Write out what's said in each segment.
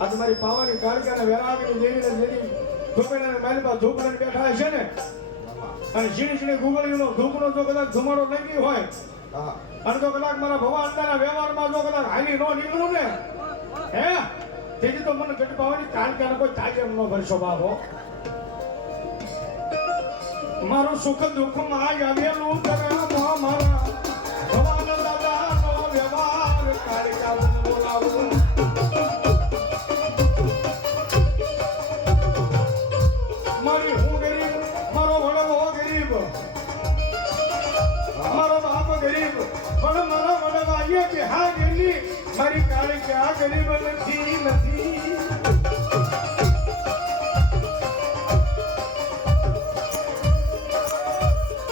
आज मारी पावानी कालिका ने वेरागनी देवी ने देवी ધૂપેડા ને મારી પાસે ધૂપ લઈને બેઠા છે ને અને ઝીણી ઝીણી ગુગળીનો ધૂપનો જો કદાચ ધુમાડો લાગી હોય અને જો કદાચ મારા ભગવાનના વ્યવહારમાં જો કદાચ હાલી નો નીકળું ને હે તેથી તો મને ગઢ પાવાની કાલિકાને કોઈ તાજેર નો ભરશો બાબો મારું સુખ દુઃખ માં આવેલું કરવા મારા ભગવાન દાદાનો વ્યવહાર કાલિકાને બોલાવું મારી કાલિકા ગરીબ નથી નથી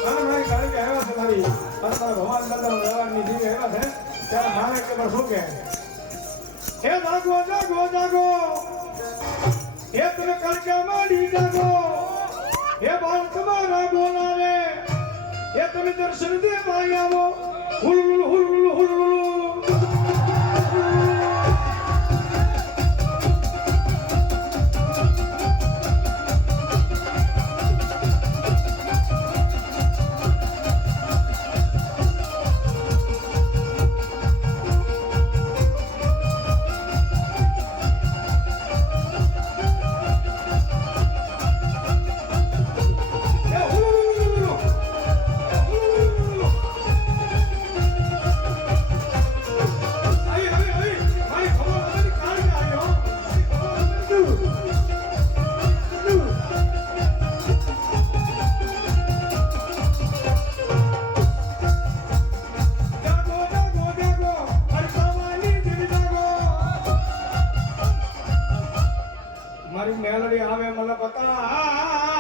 મારી કાલિકા આવ્યા છે મારી ભગવાન દાદાનો વ્યવહારની જીવી આવ્યા છે ત્યારે મારે કે શું કે હે જાગો જાગો જાગો હે તમે કાલિકા મારી જાગો હે બાળ તમારા બોલાવે હે તમે દર્શન દેવા આવો હુલ હુલ હુલ હુલ મેલડી આવે મને બતા